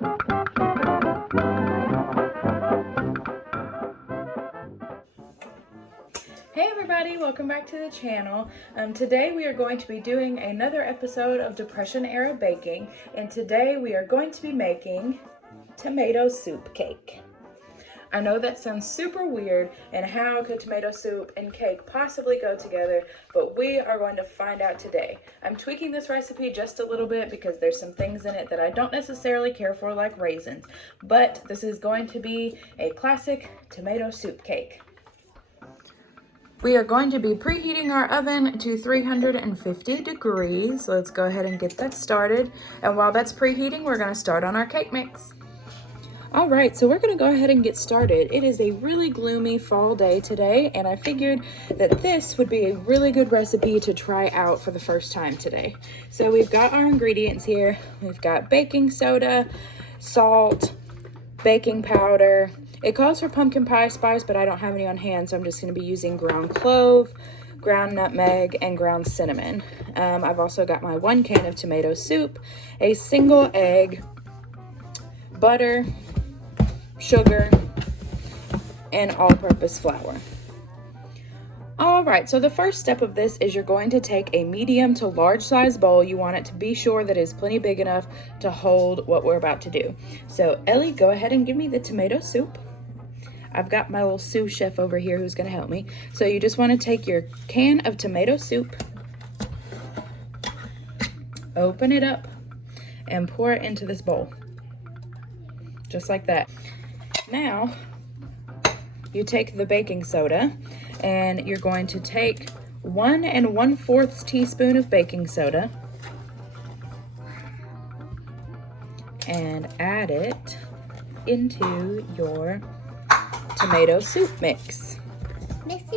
Hey everybody, welcome back to the channel. Today we are going to be doing another episode of Depression Era Baking, and today we are going to be making tomato soup cake. I know that sounds super weird, and how could tomato soup and cake possibly go together, but we are going to find out today. I'm tweaking this recipe just a little bit because there's some things in it that I don't necessarily care for, like raisins, but this is going to be a classic tomato soup cake. We are going to be preheating our oven to 350 degrees. Let's go ahead and get that started. And while that's preheating, we're going to start on our cake mix. All right, so we're going to go ahead and get started. It is a really gloomy fall day today, and I figured that this would be a really good recipe to try out for the first time today. So we've got our ingredients here. We've got baking soda, salt, baking powder. It calls for pumpkin pie spice, but I don't have any on hand, so I'm just going to be using ground clove, ground nutmeg, and ground cinnamon. I've also got my 1 can of tomato soup, a single egg, butter, sugar, and all-purpose flour. All right, so the first step of this is you're going to take a medium to large size bowl. You want it to be sure that it's plenty big enough to hold what we're about to do. So Ellie, go ahead and give me the tomato soup. I've got my little sous chef over here who's gonna help me. So you just wanna take your can of tomato soup, open it up, and pour it into this bowl. Just like that. Now, you take the baking soda, and you're going to take 1 1/4 teaspoon of baking soda and add it into your tomato soup mix. Mixy.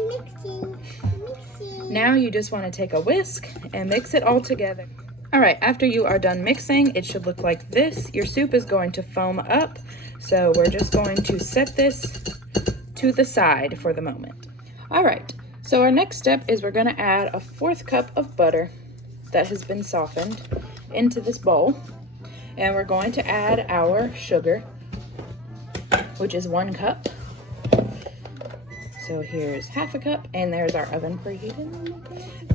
Now you just want to take a whisk and mix it all together. All right, after you are done mixing, it should look like this. Your soup is going to foam up, so we're just going to set this to the side for the moment. All right, so our next step is we're going to add a 1/4 cup of butter that has been softened into this bowl, and we're going to add our sugar, which is 1 cup. So here's 1/2 cup, and there's our oven preheated,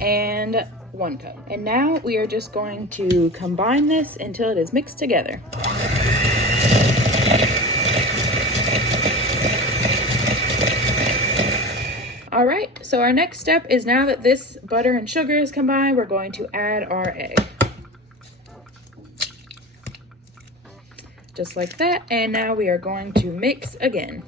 and 1 cup. And now we are just going to combine this until it is mixed together. All right, so our next step is, now that this butter and sugar is combined, we're going to add our egg. Just like that, and now we are going to mix again.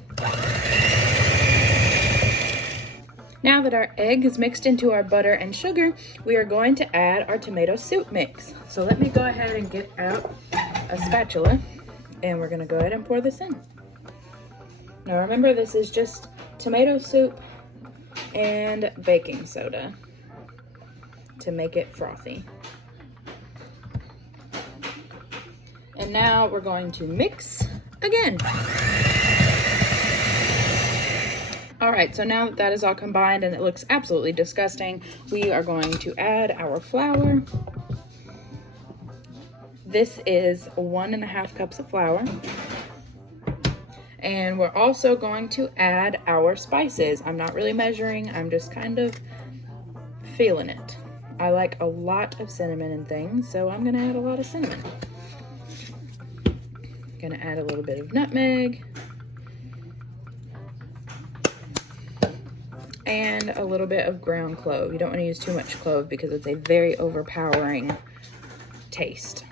Now that our egg is mixed into our butter and sugar, we are going to add our tomato soup mix. So let me go ahead and get out a spatula, and we're gonna go ahead and pour this in. Now remember, this is just tomato soup and baking soda to make it frothy. And now we're going to mix again. All right, so now that is all combined and it looks absolutely disgusting, we are going to add our flour. This is 1 1/2 cups of flour. And we're also going to add our spices. I'm not really measuring, I'm just kind of feeling it. I like a lot of cinnamon and things, so I'm gonna add a lot of cinnamon. Gonna add a little bit of nutmeg. And a little bit of ground clove. You don't want to use too much clove because it's a very overpowering taste.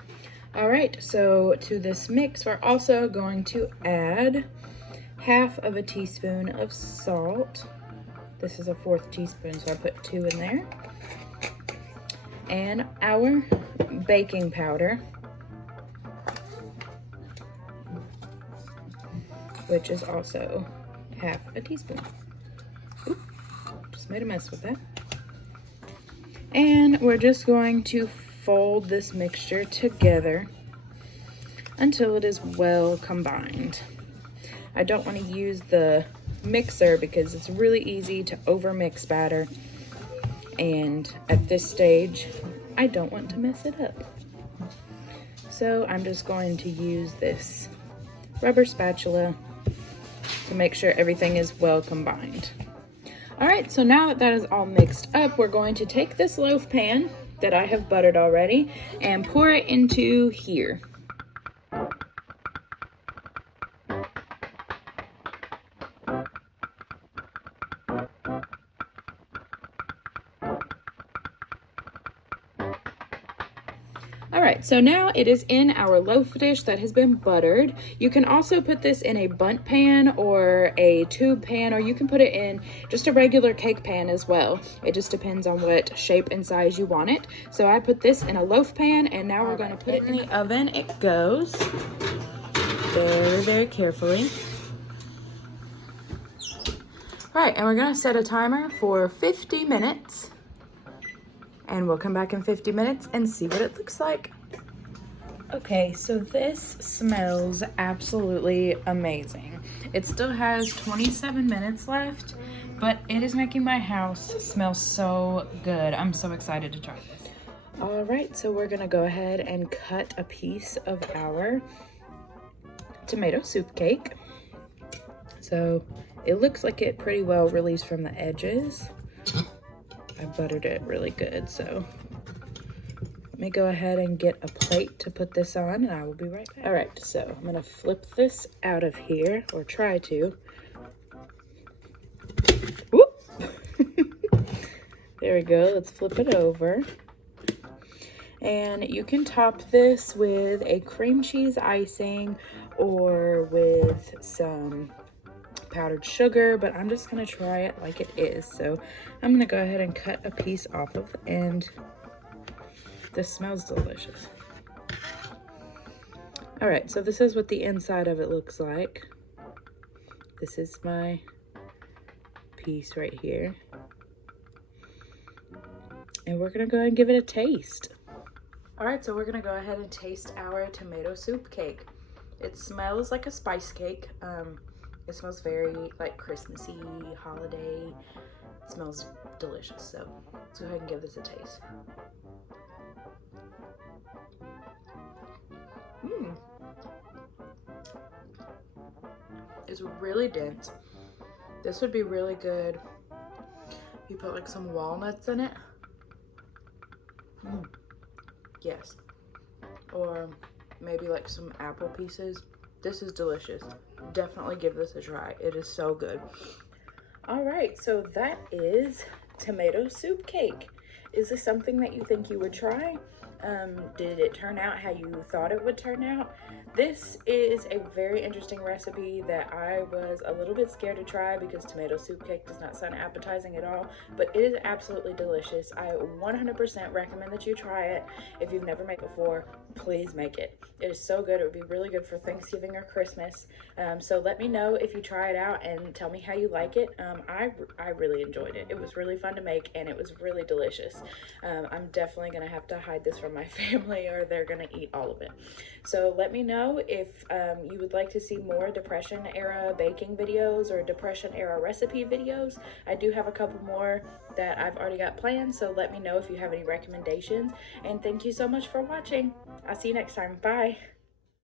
All right, so to this mix, we're also going to add 1/2 teaspoon of salt. This is a 1/4 teaspoon, so I put 2 in there. And our baking powder, which is also 1/2 teaspoon. Made a mess with that. And we're just going to fold this mixture together until it is well combined. I don't want to use the mixer because it's really easy to overmix batter, and at this stage I don't want to mess it up. So I'm just going to use this rubber spatula to make sure everything is well combined. All right, so now that that is all mixed up, we're going to take this loaf pan that I have buttered already and pour it into here. All right, so now it is in our loaf dish that has been buttered. You can also put this in a bundt pan or a tube pan, or you can put it in just a regular cake pan as well. It just depends on what shape and size you want it. So I put this in a loaf pan, and now we're gonna put it in the oven. It goes very, very carefully. All right, and we're gonna set a timer for 50 minutes. And we'll come back in 50 minutes and see what it looks like. Okay, so this smells absolutely amazing. It still has 27 minutes left, but it is making my house smell so good. I'm so excited to try this. All right, so we're gonna go ahead and cut a piece of our tomato soup cake. So it looks like it pretty well released from the edges. I buttered it really good, so let me go ahead and get a plate to put this on, and I will be right back. All right, so I'm gonna flip this out of here, or try to. Whoop! There we go, let's flip it over. And you can top this with a cream cheese icing or with some powdered sugar, but I'm just gonna try it like it is. So I'm gonna go ahead and cut a piece off of the end. This smells delicious. All right, so this is what the inside of it looks like. This is my piece right here. And we're gonna go ahead and give it a taste. All right, so we're gonna go ahead and taste our tomato soup cake. It smells like a spice cake. It smells very like Christmassy, holiday. It smells delicious. So let's go ahead and give this a taste. It's really dense. This would be really good if you put like some walnuts in it. Yes. Or maybe like some apple pieces. This is delicious. Definitely give this a try. It is so good. All right, so that is tomato soup cake. Is this something that you think you would try? Did it turn out how you thought it would turn out? This is a very interesting recipe that I was a little bit scared to try because tomato soup cake does not sound appetizing at all, but it is absolutely delicious. I 100% recommend that you try it. If you've never made it before, please make it. It is so good. It would be really good for Thanksgiving or Christmas. So let me know if you try it out and tell me how you like it. I really enjoyed it. It was really fun to make and it was really delicious. I'm definitely gonna have to hide this from my family or they're gonna eat all of it. So let me know if you would like to see more Depression era baking videos or Depression era recipe videos. I do have a couple more that I've already got planned, so let me know if you have any recommendations. And thank you so much for watching. I'll see you next time. Bye.